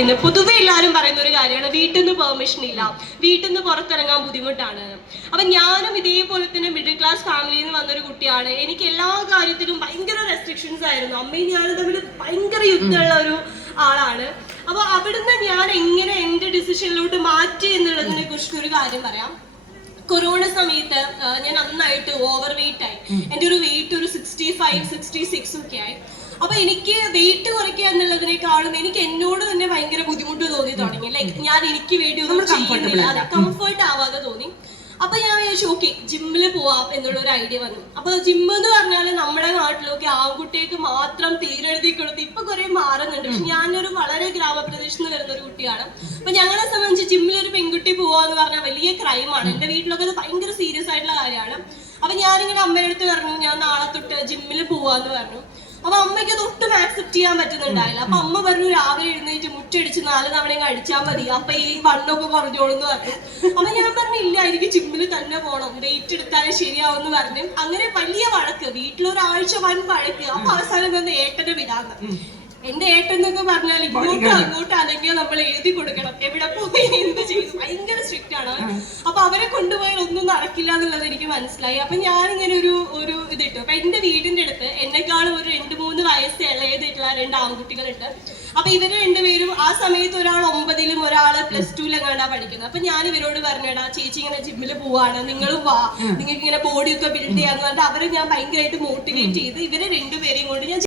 എന്ന് പൊതുവെ എല്ലാവരും പറയുന്ന ഒരു കാര്യമാണ്, വീട്ടിൽ നിന്ന് പെർമിഷൻ ഇല്ല, വീട്ടിൽ നിന്ന് പുറത്തിറങ്ങാൻ ബുദ്ധിമുട്ടാണ്. അപ്പൊ ഞാനും ഇതേപോലെ തന്നെ മിഡിൽ ക്ലാസ് ഫാമിലിയിൽ നിന്ന് വന്നൊരു കുട്ടിയാണ്. എനിക്ക് എല്ലാ കാര്യത്തിലും ഭയങ്കര റെസ്ട്രിക്ഷൻസ് ആയിരുന്നു. അമ്മയും ഞാനും തമ്മിൽ ഭയങ്കര യുദ്ധമുള്ള ഒരു ആളാണ്. അപ്പൊ അവിടുന്ന് ഞാൻ എങ്ങനെ എന്റെ ഡിസിഷനിലോട്ട് മാറ്റി എന്നുള്ളതിനെ കുറിച്ച് ഒരു കാര്യം പറയാം. കൊറോണ സമയത്ത് ഞാൻ നന്നായിട്ട് ഓവർ വെയിറ്റ് ആയി. എൻ്റെ ഒരു വെയിറ്റ് ഒരു 65-66 ഒക്കെ ആയി. അപ്പൊ എനിക്ക് വെയിറ്റ് കുറയ്ക്കുക എന്നുള്ളതിനേക്കാളും എനിക്ക് എന്നോട് തന്നെ ഭയങ്കര ബുദ്ധിമുട്ട് തോന്നി തുടങ്ങി. ലൈക്ക് ഞാൻ എനിക്ക് വേണ്ടി ഒന്നും ചെയ്യുന്നില്ല, അത് കംഫർട്ട് ആവാതെ തോന്നി. അപ്പൊ ഞാൻ വിചാരിച്ചു ഓക്കെ ജിമ്മിൽ പോവാം എന്നുള്ളൊരു ഐഡിയ വന്നു. അപ്പൊ ജിമ്മ് എന്ന് പറഞ്ഞാൽ നമ്മുടെ നാട്ടിലൊക്കെ ആൺകുട്ടികൾക്ക് മാത്രം പേരെഴുതി കൊടുത്ത് ഇപ്പൊ കുറെ മാറുന്നുണ്ട്. പക്ഷെ ഞാനൊരു വളരെ ഗ്രാമപ്രദേശത്ത് നിന്ന് വരുന്ന ഒരു കുട്ടിയാണ്. അപ്പൊ ഞങ്ങളെ സംബന്ധിച്ച് ജിമ്മിൽ ഒരു പെൺകുട്ടി പോവാന്ന് പറഞ്ഞാൽ വലിയ ക്രൈമാണ്. എന്റെ വീട്ടിലൊക്കെ അത് ഭയങ്കര സീരിയസ് ആയിട്ടുള്ള കാര്യമാണ്. അപ്പൊ ഞാനിങ്ങനെ അമ്മയുടെ അടുത്ത് പറഞ്ഞു ഞാൻ നാളെ തൊട്ട് ജിമ്മിൽ പോവാന്ന് പറഞ്ഞു. അപ്പൊ അമ്മയ്ക്ക് അത് ഒട്ടും ആക്സെപ്റ്റ് ചെയ്യാൻ പറ്റുന്നുണ്ടായില്ല. അപ്പൊ അമ്മ പറഞ്ഞു രാവിലെ എഴുന്നേറ്റ് മുറ്റടിച്ച് 4 തവണ അടിച്ചാൽ മതി, അപ്പൊ ഈ വണ്ണൊക്കെ കുറഞ്ഞോളൂ എന്ന് പറഞ്ഞു. അപ്പൊ ഞാൻ പറഞ്ഞില്ല എനിക്ക് ജിമ്മിൽ തന്നെ പോകണം, വെയിറ്റ് എടുത്താലേ ശരിയാവുമെന്ന് പറഞ്ഞു. അങ്ങനെ വലിയ വഴക്ക്, വീട്ടിലൊരാഴ്ച വൻ വഴക്ക്. അപ്പൊ അവസാനം വന്ന് ഏട്ടനെ വിടാന്ന്. എന്റെ ഏട്ടൻ എന്നൊക്കെ പറഞ്ഞാൽ ഇങ്ങോട്ടും അങ്ങോട്ടും അല്ലെങ്കിൽ നമ്മൾ എഴുതി കൊടുക്കണം, എവിടെ പോയി എന്ത് ചെയ്തു, ഭയങ്കര സ്ട്രിക്റ്റ് ആണ്. അപ്പൊ അവരെ കൊണ്ടുപോയാൽ ഒന്നും നടക്കില്ല എന്നുള്ളത് എനിക്ക് മനസ്സിലായി. അപ്പൊ ഞാനിങ്ങനെ ഒരു ഇതിട്ടു. അപ്പൊ എന്റെ വീടിന്റെ അടുത്ത് എന്നെക്കാളും ഒരു 2-3 വയസ്സ് ഇളയതായിട്ടുള്ള 2 ആൺകുട്ടികളുണ്ട്. അപ്പൊ ഇവര് 2 പേരും ആ സമയത്ത് ഒരാൾ 9-ലും ഒരാള് +2-ലും എങ്ങാണ്ടാ പഠിക്കുന്നത്. അപ്പൊ ഞാൻ ഇവരോട് പറഞ്ഞടാ ചേച്ചി ഇങ്ങനെ ജിമ്മിൽ പോവാണ്, നിങ്ങളും വാ, നിങ്ങൾക്ക് ഇങ്ങനെ ബോഡിയൊക്കെ ബിൽഡ് ചെയ്യാന്ന് പറഞ്ഞിട്ട് അവരെ ഞാൻ ഭയങ്കരമായിട്ട് മോട്ടിവേറ്റ് ചെയ്ത് ഇവരെ 2 പേരെയും കൊണ്ട് ഞാൻ